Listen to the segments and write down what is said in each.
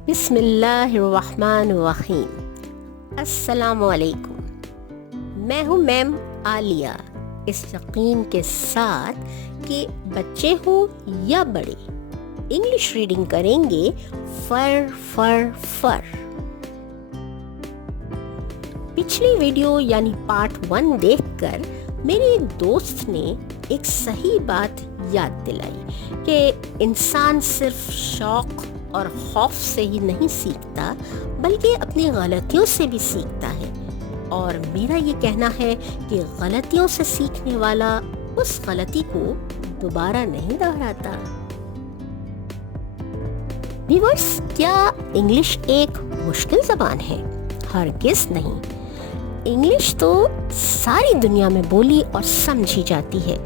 بسم اللہ الرحمن الرحیم۔ السلام علیکم، میں ہوں میم عالیہ، اس یقین کے ساتھ کہ بچے ہوں یا بڑے انگلش ریڈنگ کریں گے فر فر فر۔ پچھلی ویڈیو یعنی پارٹ 1 دیکھ کر میری ایک دوست نے ایک صحیح بات یاد دلائی کہ انسان صرف شوق اور خوف سے ہی نہیں سیکھتا بلکہ اپنی غلطیوں سے بھی سیکھتا ہے، اور میرا یہ کہنا ہے کہ غلطیوں سے سیکھنے والا اس غلطی کو دوبارہ نہیں دہراتا۔ ویورز، کیا انگلش ایک مشکل زبان ہے؟ ہرگز نہیں۔ انگلش تو ساری دنیا میں بولی اور سمجھی جاتی ہے،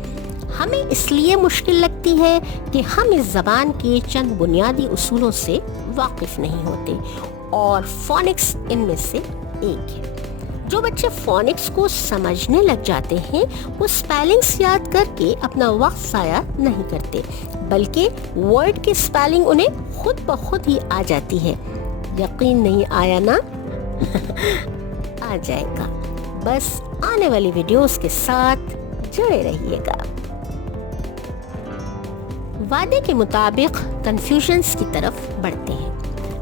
ہمیں اس لیے مشکل لگتی ہے کہ ہم اس زبان کے چند بنیادی اصولوں سے واقف نہیں ہوتے، اور فونکس ان میں سے ایک ہے۔ جو بچے فونکس کو سمجھنے لگ جاتے ہیں وہ اسپیلنگس یاد کر کے اپنا وقت ضائع نہیں کرتے، بلکہ ورڈ کی اسپیلنگ انہیں خود بخود ہی آ جاتی ہے۔ یقین نہیں آیا نا؟ آ جائے گا، بس آنے والی ویڈیوز کے ساتھ جڑے رہیے گا۔ وعدے کے مطابق کنفیوژنز کی طرف بڑھتے ہیں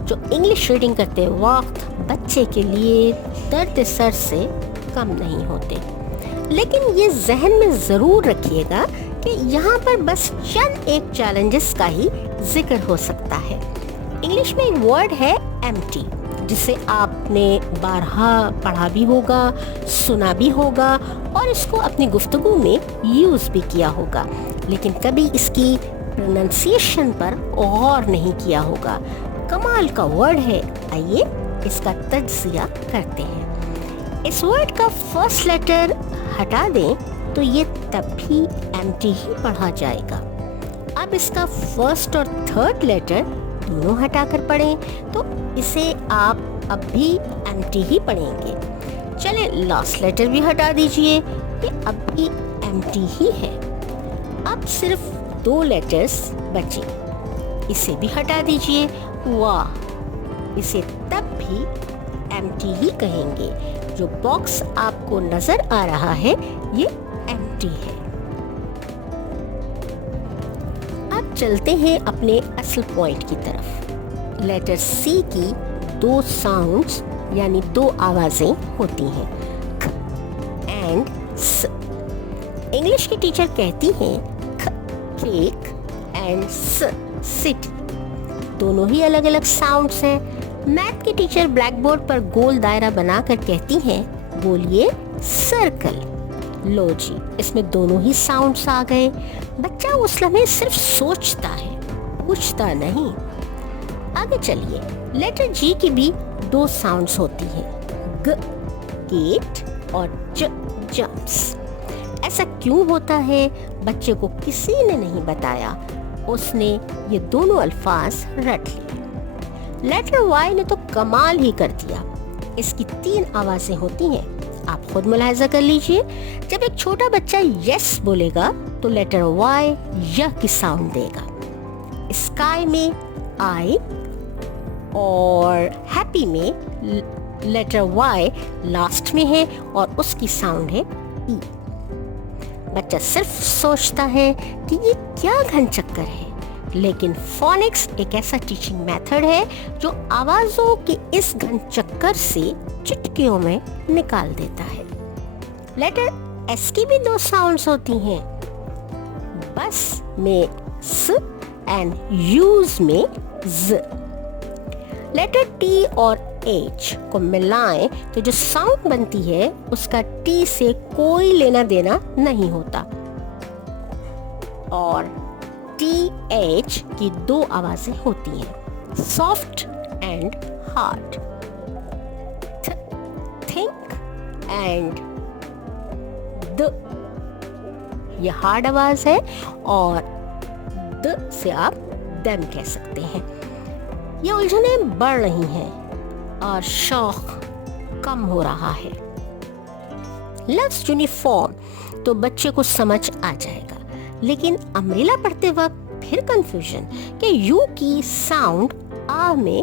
جو انگلش ریڈنگ کرتے وقت بچے کے لیے درد سر سے کم نہیں ہوتے، لیکن یہ ذہن میں ضرور رکھیے گا کہ یہاں پر بس چند ایک چیلنجز کا ہی ذکر ہو سکتا ہے۔ انگلش میں ایک ورڈ ہے ایمٹی، جسے آپ نے بارہا پڑھا بھی ہوگا، سنا بھی ہوگا اور اس کو اپنی گفتگو میں یوز بھی کیا ہوگا، لیکن کبھی اس کی پروننسیشن پر غور نہیں کیا ہوگا۔ کمال کا ورڈ ہے، آئیے اس کا تجزیہ کرتے ہیں۔ اس ورڈ کا فرسٹ لیٹر ہٹا دیں تو یہ تب بھی ایمٹی ہی پڑھا جائے گا۔ اب اس کا فرسٹ اور تھرڈ لیٹر دونوں ہٹا کر پڑھیں تو اسے آپ اب بھی ایمٹی ہی پڑھیں گے۔ چلیں لاسٹ لیٹر بھی ہٹا دیجئے، یہ اب بھی ایمٹی ہی ہے۔ اب صرف 2 لیٹرز بچے، اسے بھی ہٹا دیجئے، واہ، اسے تب بھی ایمٹی ہی کہیں گے۔ جو باکس آپ کو نظر آ رہا ہے یہ ایمٹی ہے۔ اب چلتے ہیں اپنے اصل پوائنٹ کی طرف۔ لیٹر سی کی 2 ساؤنڈز یعنی 2 آوازیں ہوتی ہیں، کھ اینڈ س۔ انگلش کی ٹیچر کہتی ہیں کیک اینڈ س سٹ، دونوں ہی الگ الگ ساؤنڈز ہیں۔ میتھ کی ٹیچر بلیک بورڈ پر گول دائرہ بنا کر کہتی ہیں بولیے سرکل۔ لو جی، اس میں دونوں ہی ساؤنڈز آ گئے۔ بچہ اس لمحے صرف سوچتا ہے، پوچھتا نہیں۔ آگے چلیے، لیٹر جی کی بھی 2 ساؤنڈز ہوتی ہیں، گ گیٹ اور ج جمپس۔ ایسا کیوں ہوتا ہے بچے کو کسی نے نہیں بتایا، اس نے یہ دونوں الفاظ رٹ لیے۔ لیٹر وائی نے تو کمال ہی کر دیا، اس کی 3 آوازیں ہوتی ہیں۔ آپ خود ملاحظہ کر لیجئے، جب ایک چھوٹا بچہ یس بولے گا تو لیٹر وائی یا کی ساؤنڈ دے گا۔ اسکائی میں آئی اور ہیپی میں لیٹر وائی لاسٹ میں ہے اور اس کی ساؤنڈ ہے ای۔ بچہ صرف سوچتا ہے کہ یہ کیا گھن چکر ہے، لیکن فونکس ایک ایسا ٹیچنگ میتھڈ ہے جو آوازوں کے اس گھن چکر سے چٹکیوں میں نکال دیتا ہے۔ لیٹر ایس کی بھی 2 ساؤنڈز ہوتی ہیں، بس میں س اینڈ یوز میں ز۔ لیٹر ٹی اور ایچ کو ملائیں تو جو ساؤنڈ بنتی ہے اس کا ٹی سے کوئی لینا دینا نہیں ہوتا، اور ٹی ایچ کی 2 آوازیں ہوتی ہیں، soft and hard, think and the. یہ ہارڈ آواز ہے اور د سے آپ دم کہہ سکتے ہیں۔ یہ الجھنیں بڑھ رہی ہیں اور شوق کم ہو رہا ہے۔ لفظ یونیفارم تو بچے کو سمجھ آ جائے گا، لیکن امبریلا پڑھتے وقت پھر کنفیوژن کہ یو کی ساؤنڈ آ میں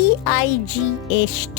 EIGHT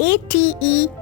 ATE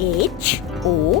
HOLE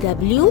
WHOLE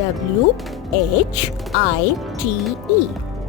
WHITE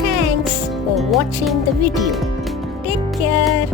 Thanks for watching the video. Take care.